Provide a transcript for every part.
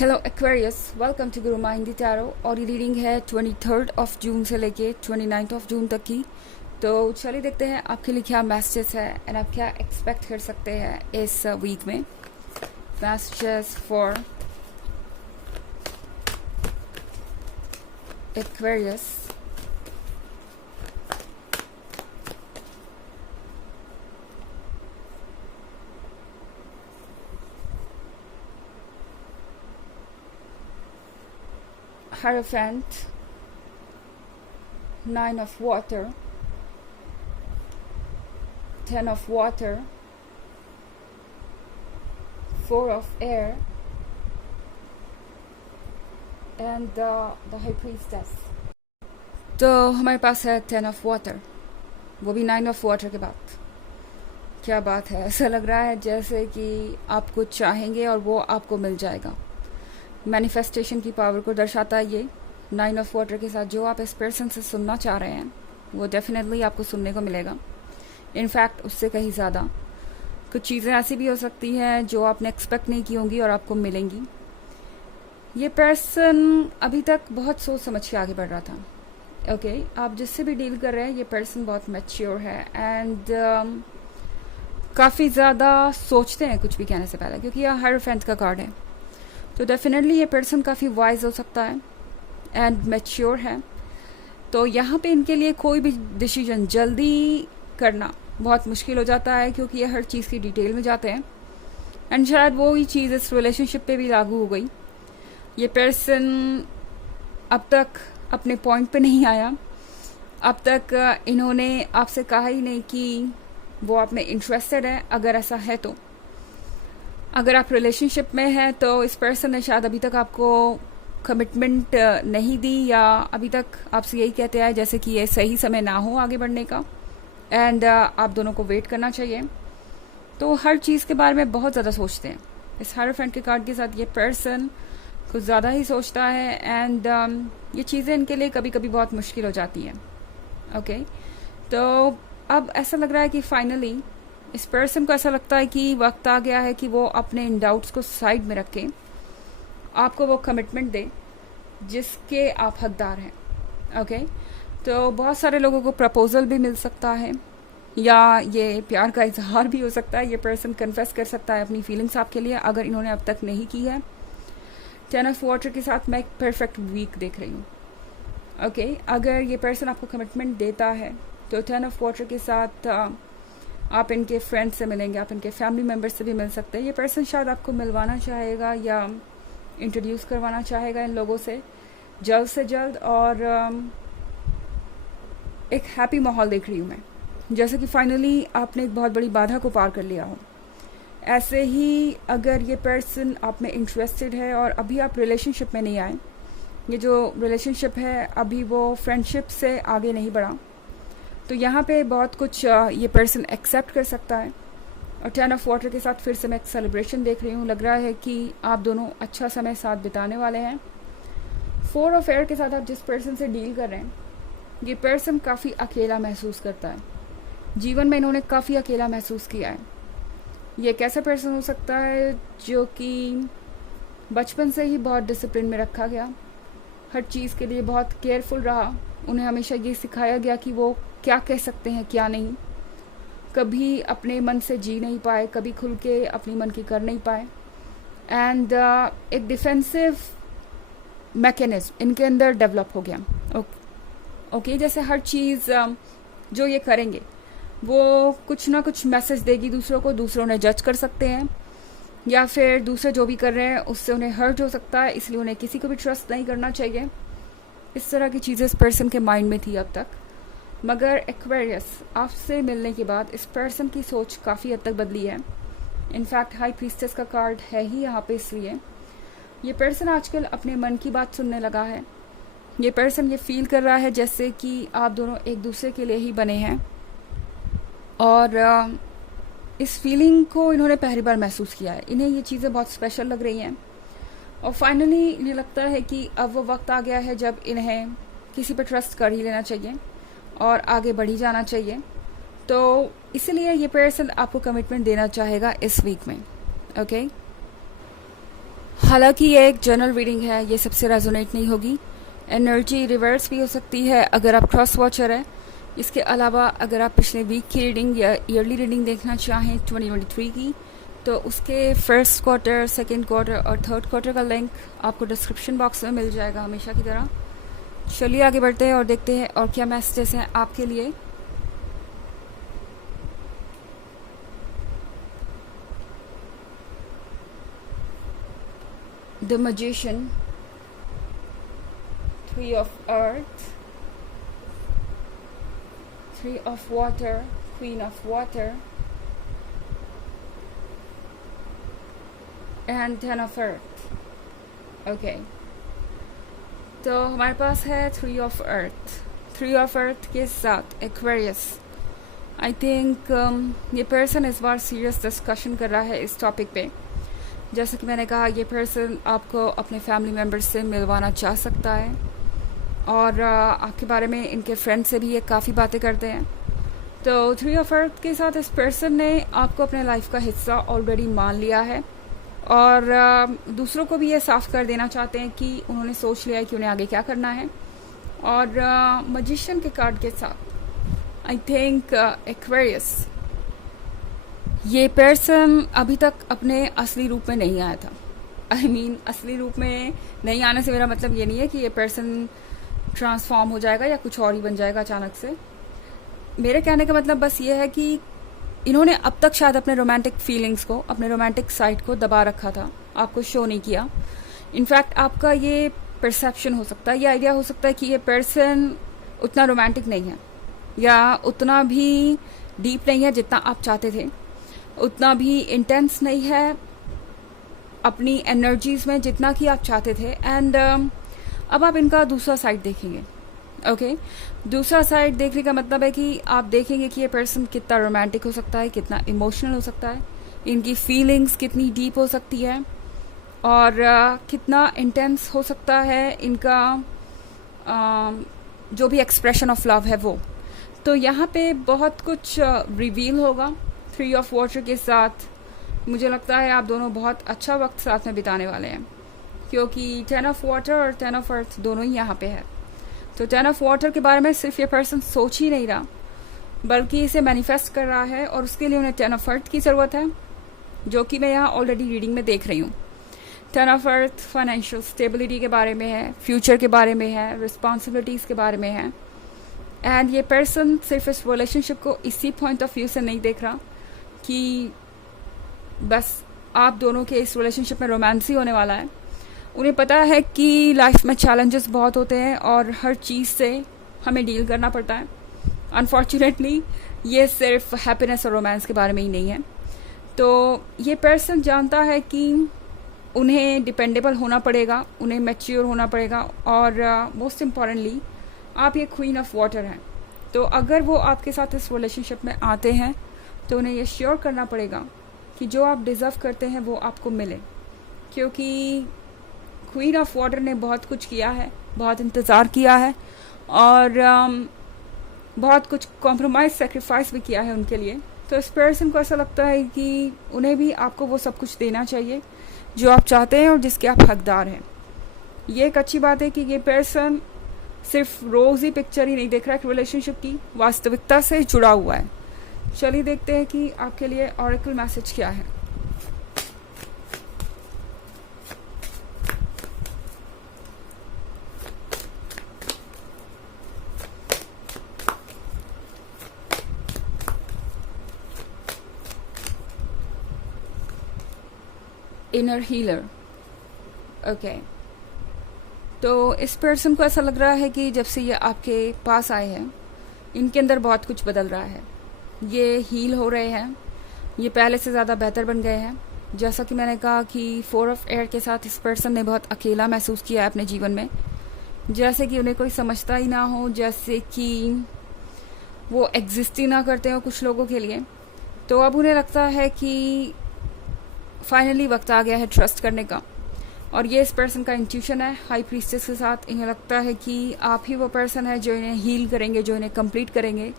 Hello Aquarius, welcome to Guru माइंडी tarot. और ये reading है 23 जून से लेके 29 जून तक की। तो चलिए देखते हैं आपके लिए क्या मैसेजेस है एंड आप क्या एक्सपेक्ट कर सकते हैं इस वीक में। Messages for Aquarius. Hierophant, 9 of water, 10 of water, 4 of air, and the high priestess. तो हमारे पास है 10 of water, वो भी 9 of water के बाद। क्या बात है, ऐसा लग रहा है जैसे कि आप कुछ चाहेंगे और वो आपको मिल जाएगा। मैनिफेस्टेशन की पावर को दर्शाता है ये 9 ऑफ वाटर के साथ। जो आप इस पर्सन से सुनना चाह रहे हैं वो डेफिनेटली आपको सुनने को मिलेगा। इनफैक्ट उससे कहीं ज़्यादा कुछ चीज़ें ऐसी भी हो सकती हैं जो आपने एक्सपेक्ट नहीं की होंगी और आपको मिलेंगी। ये पर्सन अभी तक बहुत सोच समझ के आगे बढ़ रहा था। ओके, आप जिससे भी डील कर रहे हैं ये पर्सन बहुत मैच्योर है एंड काफ़ी ज़्यादा सोचते हैं कुछ भी कहने से पहले, क्योंकि यह हायरोफेंट का कार्ड है। तो डेफिनेटली ये पर्सन काफ़ी वाइज हो सकता है एंड मैच्योर है। तो यहाँ पे इनके लिए कोई भी डिसीजन जल्दी करना बहुत मुश्किल हो जाता है, क्योंकि ये हर चीज़ की डिटेल में जाते हैं एंड शायद वो ही चीज़ इस रिलेशनशिप पे भी लागू हो गई। ये पर्सन अब तक अपने पॉइंट पे नहीं आया। अब तक इन्होंने आपसे कहा ही नहीं कि वो आप में इंटरेस्टेड है। अगर ऐसा है तो अगर आप रिलेशनशिप में हैं तो इस पर्सन ने शायद अभी तक आपको कमिटमेंट नहीं दी, या अभी तक आपसे यही कहते आए जैसे कि ये सही समय ना हो आगे बढ़ने का एंड आप दोनों को वेट करना चाहिए। तो हर चीज़ के बारे में बहुत ज़्यादा सोचते हैं। इस हायरोफेंट के कार्ड के साथ ये पर्सन कुछ ज़्यादा ही सोचता है एंड ये चीज़ें इनके लिए कभी कभी बहुत मुश्किल हो जाती हैं। ओके, तो अब ऐसा लग रहा है कि फाइनली इस पर्सन को ऐसा लगता है कि वक्त आ गया है कि वो अपने इन डाउट्स को साइड में रख के आपको वो कमिटमेंट दे जिसके आप हकदार हैं। ओके, तो बहुत सारे लोगों को प्रपोजल भी मिल सकता है या ये प्यार का इजहार भी हो सकता है। ये पर्सन कन्फेस कर सकता है अपनी फीलिंग्स आपके लिए, अगर इन्होंने अब तक नहीं की है। 10 ऑफ वाटर के साथ मैं एक परफेक्ट वीक देख रही हूँ। ओके, अगर ये पर्सन आपको कमिटमेंट देता है तो 10 ऑफ वाटर के साथ आप इनके फ्रेंड से मिलेंगे, आप इनके फैमिली मेम्बर्स से भी मिल सकते हैं। ये पर्सन शायद आपको मिलवाना चाहेगा या इंट्रोड्यूस करवाना चाहेगा इन लोगों से जल्द और एक हैप्पी माहौल देख रही हूँ मैं, जैसे कि फाइनली आपने एक बहुत बड़ी बाधा को पार कर लिया हो। ऐसे ही अगर ये पर्सन आप में इंटरेस्टेड है और अभी आप रिलेशनशिप में नहीं आए, ये जो रिलेशनशिप है अभी वो फ्रेंडशिप से आगे नहीं बढ़ा, तो यहाँ पे बहुत कुछ ये पर्सन एक्सेप्ट कर सकता है। और 10 ऑफ वाटर के साथ फिर से मैं एक सेलिब्रेशन देख रही हूँ। लग रहा है कि आप दोनों अच्छा समय साथ बिताने वाले हैं। 4 ऑफ एयर के साथ आप जिस पर्सन से डील कर रहे हैं ये पर्सन काफ़ी अकेला महसूस करता है। जीवन में इन्होंने काफ़ी अकेला महसूस किया है। ये एक ऐसा पर्सन हो सकता है जो कि बचपन से ही बहुत डिसिप्लिन में रखा गया, हर चीज़ के लिए बहुत केयरफुल रहा। उन्हें हमेशा ये सिखाया गया कि वो क्या कह सकते हैं क्या नहीं। कभी अपने मन से जी नहीं पाए, कभी खुल के अपनी मन की कर नहीं पाए एंड एक डिफेंसिव मैकेनिज्म इनके अंदर डेवलप हो गया। ओके, जैसे हर चीज़ जो ये करेंगे वो कुछ ना कुछ मैसेज देगी दूसरों को, दूसरों ने जज कर सकते हैं या फिर दूसरे जो भी कर रहे हैं उससे उन्हें हर्ट हो सकता है, इसलिए उन्हें किसी को भी ट्रस्ट नहीं करना चाहिए। इस तरह की चीज़ें इस पर्सन के माइंड में थी अब तक, मगर एक्वेरियस आपसे मिलने के बाद इस पर्सन की सोच काफ़ी हद तक बदली है। इनफैक्ट हाई प्रीस्टेस का कार्ड है ही यहाँ पे, इसलिए ये पर्सन आजकल अपने मन की बात सुनने लगा है। ये पर्सन ये फील कर रहा है जैसे कि आप दोनों एक दूसरे के लिए ही बने हैं और इस फीलिंग को इन्होंने पहली बार महसूस किया है। इन्हें ये चीज़ें बहुत स्पेशल लग रही हैं और फाइनली इन्हें लगता है कि अब वो वक्त आ गया है जब इन्हें किसी पर ट्रस्ट कर ही लेना चाहिए और आगे बढ़ ही जाना चाहिए। तो इसलिए ये पर्सन आपको कमिटमेंट देना चाहेगा इस वीक में। ओके, हालांकि ये एक जनरल रीडिंग है, ये सबसे रेजोनेट नहीं होगी। एनर्जी रिवर्स भी हो सकती है अगर आप क्रॉस वॉचर है। इसके अलावा अगर आप पिछले वीक की रीडिंग या ईयरली रीडिंग देखना चाहें 2023 की, तो उसके फर्स्ट क्वार्टर, सेकेंड क्वार्टर और थर्ड क्वार्टर का लिंक आपको डिस्क्रिप्शन बॉक्स में मिल जाएगा हमेशा की तरह। चलिए आगे बढ़ते हैं और देखते हैं और क्या मैसेजेस हैं आपके लिए। The magician, 3 of earth, 3 of water, queen of water and 10 of earth. Okay, तो हमारे पास है 3 of earth। 3 of earth के साथ एक्वेरियस। आई थिंक ये पर्सन इस बार सीरियस डिस्कशन कर रहा है इस टॉपिक पे। जैसा कि मैंने कहा, ये पर्सन आपको अपने फैमिली मेम्बर्स से मिलवाना चाह सकता है और आपके बारे में इनके फ्रेंड से भी ये काफ़ी बातें करते हैं। तो 3 ऑफ अर्थ के साथ इस पर्सन ने आपको अपने लाइफ का हिस्सा ऑलरेडी मान लिया है और दूसरों को भी ये साफ कर देना चाहते हैं कि उन्होंने सोच लिया है कि उन्हें आगे क्या करना है। और मैजिशियन के कार्ड के साथ आई थिंक एक्वेरियस, ये पर्सन अभी तक अपने असली रूप में नहीं आया था। आई मीन असली रूप में नहीं आने से मेरा मतलब ये नहीं है कि ये पर्सन ट्रांसफॉर्म हो जाएगा या कुछ और ही बन जाएगा अचानक से। मेरे कहने का मतलब बस ये है कि इन्होंने अब तक शायद अपने रोमांटिक फीलिंग्स को, अपने रोमांटिक साइड को दबा रखा था, आपको शो नहीं किया। इनफैक्ट आपका ये परसेप्शन हो सकता है, ये आइडिया हो सकता है कि ये पर्सन उतना रोमांटिक नहीं है या उतना भी डीप नहीं है जितना आप चाहते थे, उतना भी इंटेंस नहीं है अपनी एनर्जीज में जितना कि आप चाहते थे। एंड अब आप इनका दूसरा साइड देखेंगे। ओके, दूसरा साइड देखने का मतलब है कि आप देखेंगे कि ये पर्सन कितना रोमांटिक हो सकता है, कितना इमोशनल हो सकता है, इनकी फीलिंग्स कितनी डीप हो सकती है और कितना इंटेंस हो सकता है इनका जो भी एक्सप्रेशन ऑफ लव है वो। तो यहाँ पे बहुत कुछ रिवील होगा 3 ऑफ वाटर के साथ। मुझे लगता है आप दोनों बहुत अच्छा वक्त साथ में बिताने वाले हैं क्योंकि 10 ऑफ वाटर और 10 ऑफ अर्थ दोनों ही यहाँ पे है। तो 10 ऑफ वाटर के बारे में सिर्फ ये पर्सन सोच ही नहीं रहा बल्कि इसे मैनिफेस्ट कर रहा है और उसके लिए उन्हें 10 ऑफ अर्थ की ज़रूरत है, जो कि मैं यहाँ ऑलरेडी रीडिंग में देख रही हूँ। 10 ऑफ अर्थ फाइनेंशियल स्टेबिलिटी के बारे में है, फ्यूचर के बारे में है, रिस्पॉन्सिबिलिटीज़ के बारे में है। एंड ये पर्सन सिर्फ इस रिलेशनशिप को इसी पॉइंट ऑफ व्यू से नहीं देख रहा कि बस आप दोनों के इस रिलेशनशिप में रोमांस ही होने वाला है। उन्हें पता है कि लाइफ में चैलेंजेस बहुत होते हैं और हर चीज़ से हमें डील करना पड़ता है। अनफॉर्चुनेटली ये सिर्फ हैप्पीनेस और रोमांस के बारे में ही नहीं है। तो ये पर्सन जानता है कि उन्हें डिपेंडेबल होना पड़ेगा, उन्हें मैच्योर होना पड़ेगा और मोस्ट इम्पॉर्टेंटली आप ये क्वीन ऑफ वाटर हैं। तो अगर वो आपके साथ इस रिलेशनशिप में आते हैं तो उन्हें ये श्योर करना पड़ेगा कि जो आप डिज़र्व करते हैं वो आपको मिले, क्योंकि क्वीन ऑफ वाटर ने बहुत कुछ किया है, बहुत इंतज़ार किया है और बहुत कुछ कॉम्प्रोमाइज़ सेक्रीफाइस भी किया है उनके लिए। तो इस पर्सन को ऐसा लगता है कि उन्हें भी आपको वो सब कुछ देना चाहिए जो आप चाहते हैं और जिसके आप हकदार हैं। ये एक अच्छी बात है कि ये पर्सन सिर्फ रोज़ी पिक्चर ही नहीं देख रहा है, रिलेशनशिप की वास्तविकता से जुड़ा हुआ है। चलिए देखते हैं कि आपके लिए ऑरेकल मैसेज क्या है। Inner healer. ओके, तो इस पर्सन को ऐसा लग रहा है कि जब से ये आपके पास आए हैं इनके अंदर बहुत कुछ बदल रहा है। ये हील हो रहे हैं, ये पहले से ज़्यादा बेहतर बन गए हैं। जैसा कि मैंने कहा कि 4 ऑफ एयर के साथ इस पर्सन ने बहुत अकेला महसूस किया है अपने जीवन में, जैसे कि उन्हें कोई समझता ही ना हो, जैसे कि वो एग्जिस्ट ही ना करते हो कुछ लोगों के लिए। तो अब उन्हें लगता है कि फाइनली वक्त आ गया है ट्रस्ट करने का। और ये इस पर्सन का इंट्यूशन है हाई प्रीस्टेस के साथ। इन्हें लगता है कि आप ही वो पर्सन है जो इन्हें हील करेंगे, जो इन्हें कंप्लीट करेंगे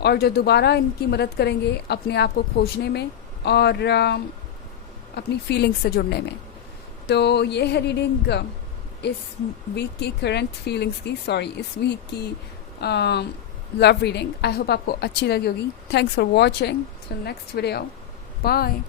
और जो दोबारा इनकी मदद करेंगे अपने आप को खोजने में और अपनी फीलिंग्स से जुड़ने में। तो ये है रीडिंग इस वीक की करंट फीलिंग्स की, सॉरी इस वीक की लव रीडिंग। आई होप आपको अच्छी लगी होगी। Thanks for watching, till next video, bye.